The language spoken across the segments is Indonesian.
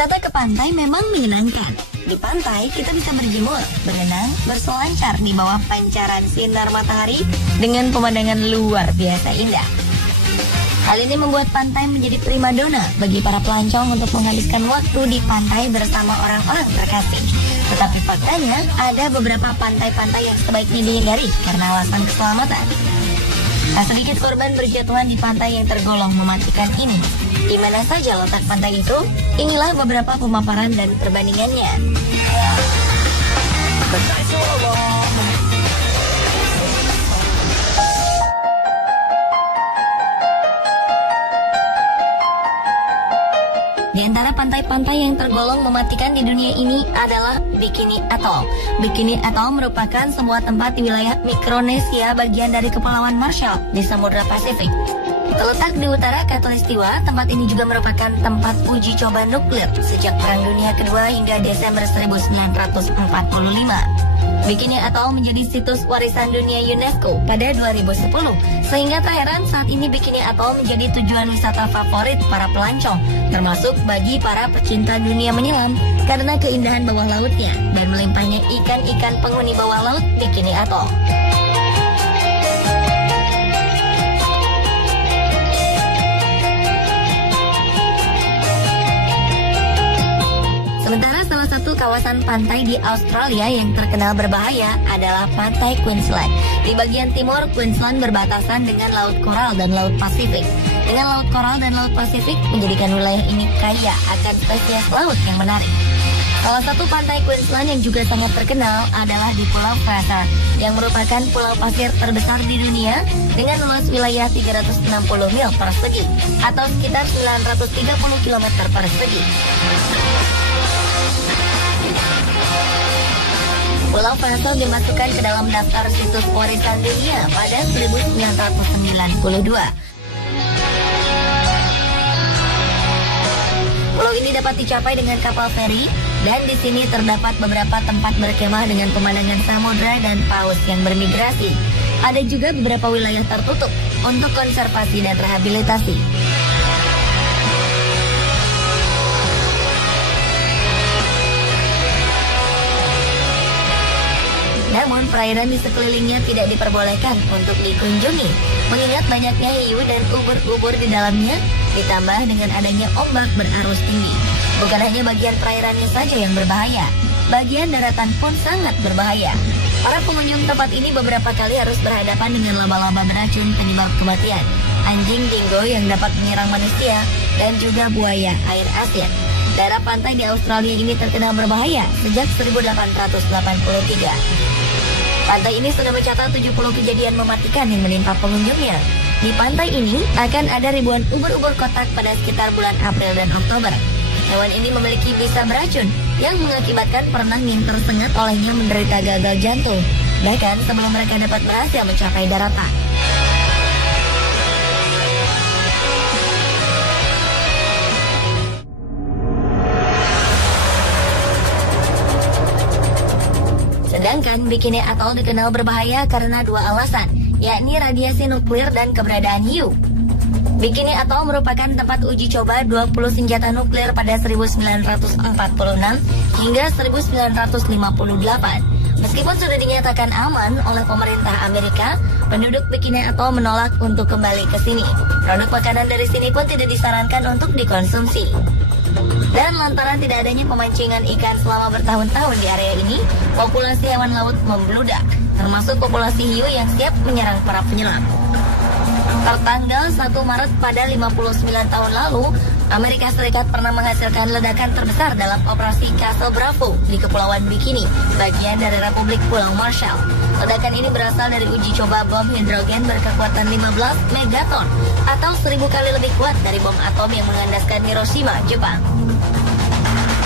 Wisata ke pantai memang menyenangkan. Di pantai kita bisa berjemur, berenang, berselancar di bawah pancaran sinar matahari dengan pemandangan luar biasa indah. Hal ini membuat pantai menjadi primadona bagi para pelancong untuk menghabiskan waktu di pantai bersama orang-orang terkasih. Tetapi faktanya, ada beberapa pantai-pantai yang sebaiknya dihindari karena alasan keselamatan. Tak sedikit korban berjatuhan di pantai yang tergolong mematikan ini. Di mana saja letak pantai itu? Inilah beberapa pemaparan dan perbandingannya. Di antara pantai-pantai yang tergolong mematikan di dunia ini adalah Bikini Atoll. Bikini Atoll merupakan sebuah tempat di wilayah Mikronesia bagian dari Kepulauan Marshall di Samudra Pasifik. Terletak di utara Khatulistiwa, tempat ini juga merupakan tempat uji coba nuklir sejak Perang Dunia Kedua hingga Desember 1945. Bikini Atoll menjadi situs warisan dunia UNESCO pada 2010, sehingga tak heran saat ini Bikini Atoll menjadi tujuan wisata favorit para pelancong, termasuk bagi para pecinta dunia menyelam karena keindahan bawah lautnya dan melimpahnya ikan-ikan penghuni bawah laut Bikini Atoll. Sementara salah satu kawasan pantai di Australia yang terkenal berbahaya adalah Pantai Queensland. Di bagian timur, Queensland berbatasan dengan Laut Koral dan Laut Pasifik. Dengan Laut Koral dan Laut Pasifik menjadikan wilayah ini kaya akan spesies laut yang menarik. Salah satu pantai Queensland yang juga sangat terkenal adalah di Pulau Fraser, yang merupakan pulau pasir terbesar di dunia dengan luas wilayah 360 mil persegi atau sekitar 930 km persegi. Pulau Fraser dimasukkan ke dalam daftar situs warisan dunia pada 1992. Pulau ini dapat dicapai dengan kapal feri dan di sini terdapat beberapa tempat berkemah dengan pemandangan samudra dan paus yang bermigrasi. Ada juga beberapa wilayah tertutup untuk konservasi dan rehabilitasi. Namun perairan di sekelilingnya tidak diperbolehkan untuk dikunjungi, mengingat banyaknya hiu dan ubur-ubur di dalamnya, ditambah dengan adanya ombak berarus tinggi. Bukan hanya bagian perairannya saja yang berbahaya, bagian daratan pun sangat berbahaya. Para pengunjung tempat ini beberapa kali harus berhadapan dengan laba-laba beracun penyebab kematian, anjing dingo yang dapat menyerang manusia, dan juga buaya air asin. Daerah pantai di Australia ini terkenal berbahaya sejak 1883. Pantai ini sudah mencatat 70 kejadian mematikan yang menimpa pengunjungnya. Di pantai ini akan ada ribuan ubur-ubur kotak pada sekitar bulan April dan Oktober. Hewan ini memiliki bisa beracun yang mengakibatkan perenang yang tersengat olehnya menderita gagal jantung, bahkan sebelum mereka dapat berhasil mencapai daratan. Sedangkan Bikini Atoll dikenal berbahaya karena dua alasan, yakni radiasi nuklir dan keberadaan hiu. Bikini Atoll merupakan tempat uji coba 20 senjata nuklir pada 1946 hingga 1958. Meskipun sudah dinyatakan aman oleh pemerintah Amerika, penduduk Bikini Atoll menolak untuk kembali ke sini. Produk makanan dari sini pun tidak disarankan untuk dikonsumsi. Dan lantaran tidak adanya pemancingan ikan selama bertahun-tahun di area ini, populasi hewan laut membludak, termasuk populasi hiu yang siap menyerang para penyelam. Tertanggal 1 Maret pada 59 tahun lalu, Amerika Serikat pernah menghasilkan ledakan terbesar dalam operasi Castle Bravo di Kepulauan Bikini, bagian dari Republik Pulau Marshall. Ledakan ini berasal dari uji coba bom hidrogen berkekuatan 15 megaton atau 1000 kali lebih kuat dari bom atom yang mengandaskan Hiroshima, Jepang.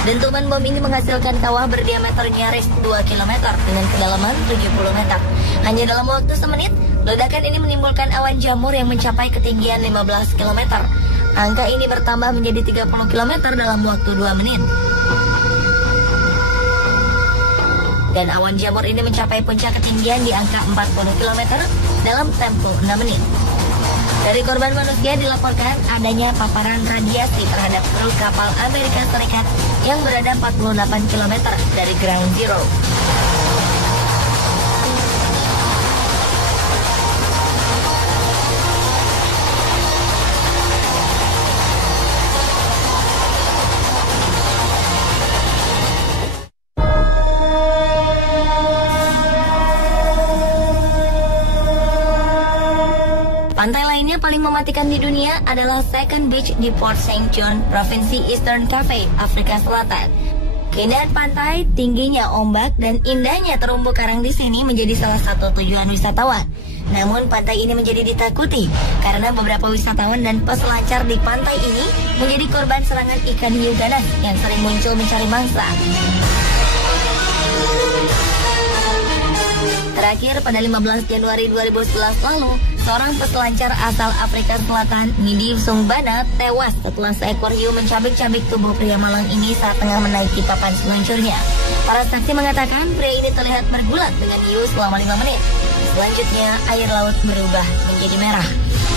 Dentuman bom ini menghasilkan kawah berdiameter nyaris 2 km dengan kedalaman 70 meter. Hanya dalam waktu semenit, ledakan ini menimbulkan awan jamur yang mencapai ketinggian 15 km. Angka ini bertambah menjadi 30 km dalam waktu 2 menit. Dan awan jamur ini mencapai puncak ketinggian di angka 40 km dalam tempo 6 menit. Dari korban manusia dilaporkan adanya paparan radiasi terhadap kru kapal Amerika Serikat yang berada 48 km dari Ground Zero. Pantai lainnya paling mematikan di dunia adalah Second Beach di Port Saint John, Provinsi Eastern Cape, Afrika Selatan. Keindahan pantai, tingginya ombak, dan indahnya terumbu karang di sini menjadi salah satu tujuan wisatawan. Namun pantai ini menjadi ditakuti karena beberapa wisatawan dan peselancar di pantai ini menjadi korban serangan ikan hiu ganas yang sering muncul mencari mangsa. Terakhir pada 15 Januari 2011 lalu, seorang peselancar asal Afrika Selatan, Ngidi Sungbana, tewas setelah seekor hiu mencabik-cabik tubuh pria malang ini saat tengah menaiki papan seluncurnya. Para saksi mengatakan pria ini terlihat bergulat dengan hiu selama 5 menit. Selanjutnya, air laut berubah menjadi merah.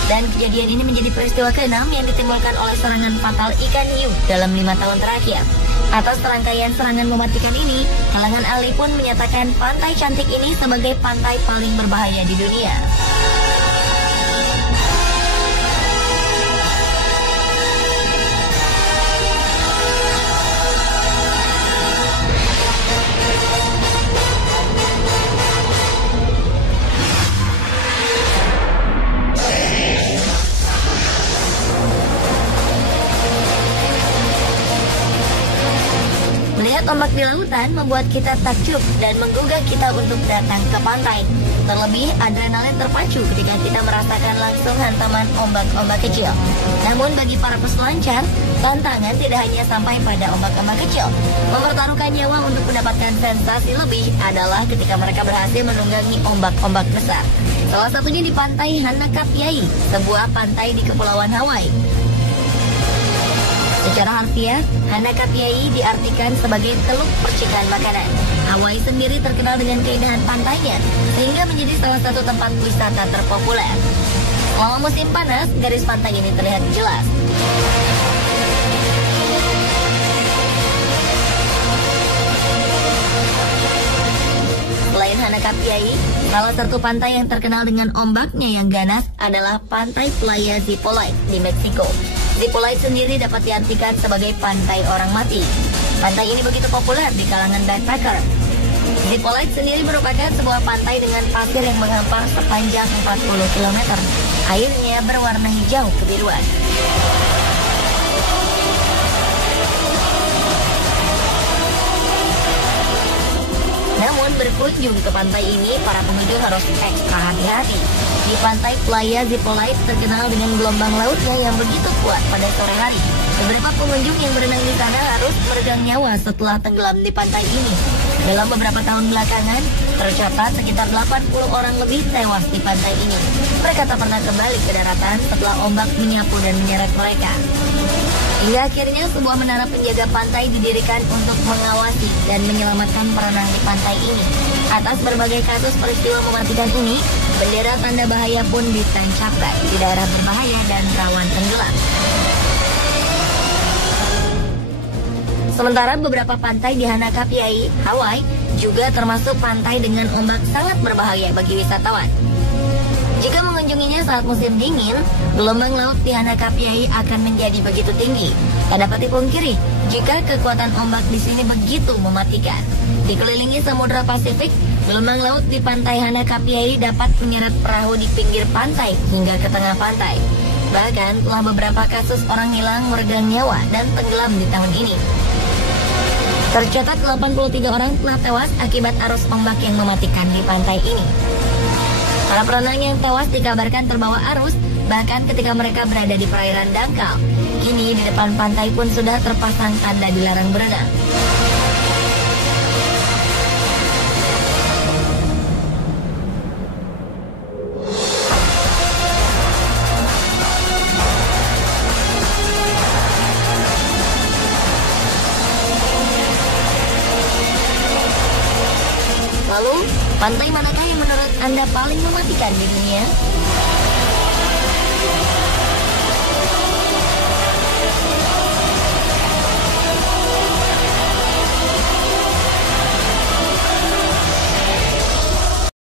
Dan kejadian ini menjadi peristiwa ke-6 yang ditimbulkan oleh serangan fatal ikan hiu dalam 5 tahun terakhir. Atas serangkaian serangan mematikan ini, kalangan ahli pun menyatakan pantai cantik ini sebagai pantai paling berbahaya di dunia. Melihat ombak di lautan membuat kita takjub dan menggugah kita untuk datang ke pantai. Terlebih, adrenalin terpacu ketika kita merasakan langsung hantaman ombak-ombak kecil. Namun bagi para peselancar, tantangan tidak hanya sampai pada ombak-ombak kecil. Mempertaruhkan nyawa untuk mendapatkan sensasi lebih adalah ketika mereka berhasil menunggangi ombak-ombak besar. Salah satunya di pantai Hanakapiai, sebuah pantai di Kepulauan Hawaii. Secara harfiah, Hanakapiai diartikan sebagai teluk percikan makanan. Hawaii sendiri terkenal dengan keindahan pantainya, sehingga menjadi salah satu tempat wisata terpopuler. Selama musim panas, garis pantai ini terlihat jelas. Selain Hanakapiai, salah satu pantai yang terkenal dengan ombaknya yang ganas adalah Pantai Playa Zipolite di Meksiko. Zipolite sendiri dapat diartikan sebagai pantai orang mati. Pantai ini begitu populer di kalangan backpacker. Zipolite sendiri merupakan sebuah pantai dengan pasir yang menghampar sepanjang 40 km. Airnya berwarna hijau kebiruan. Namun berkunjung ke pantai ini, para pengunjung harus ekstra hati-hati. Di pantai Playa Zipolite terkenal dengan gelombang lautnya yang begitu kuat pada sore hari. Beberapa pengunjung yang berenang di sana harus meregang nyawa setelah tenggelam di pantai ini. Dalam beberapa tahun belakangan, tercatat sekitar 80 orang lebih tewas di pantai ini. Mereka tak pernah kembali ke daratan setelah ombak menyapu dan menyeret mereka. Hingga akhirnya sebuah menara penjaga pantai didirikan untuk mengawasi dan menyelamatkan perenang di pantai ini. Atas berbagai kasus peristiwa mematikan ini, bendera tanda bahaya pun ditancapkan di daerah berbahaya dan rawan tenggelam. Sementara beberapa pantai di Hanakapiai, Hawaii, juga termasuk pantai dengan ombak sangat berbahaya bagi wisatawan. Jika mengunjunginya saat musim dingin, gelombang laut di Hanakapiai akan menjadi begitu tinggi. Tak dapat dipungkiri jika kekuatan ombak di sini begitu mematikan. Dikelilingi Samudra Pasifik, gelombang laut di pantai Hanakapiai dapat menyeret perahu di pinggir pantai hingga ke tengah pantai. Bahkan telah beberapa kasus orang hilang, meregang nyawa, dan tenggelam di tahun ini. Tercatat 83 orang telah tewas akibat arus ombak yang mematikan di pantai ini. Para perenang yang tewas dikabarkan terbawa arus, bahkan ketika mereka berada di perairan dangkal. Kini di depan pantai pun sudah terpasang tanda dilarang berenang. Lalu, pantai manakah yang menurut Anda paling mematikan di dunia?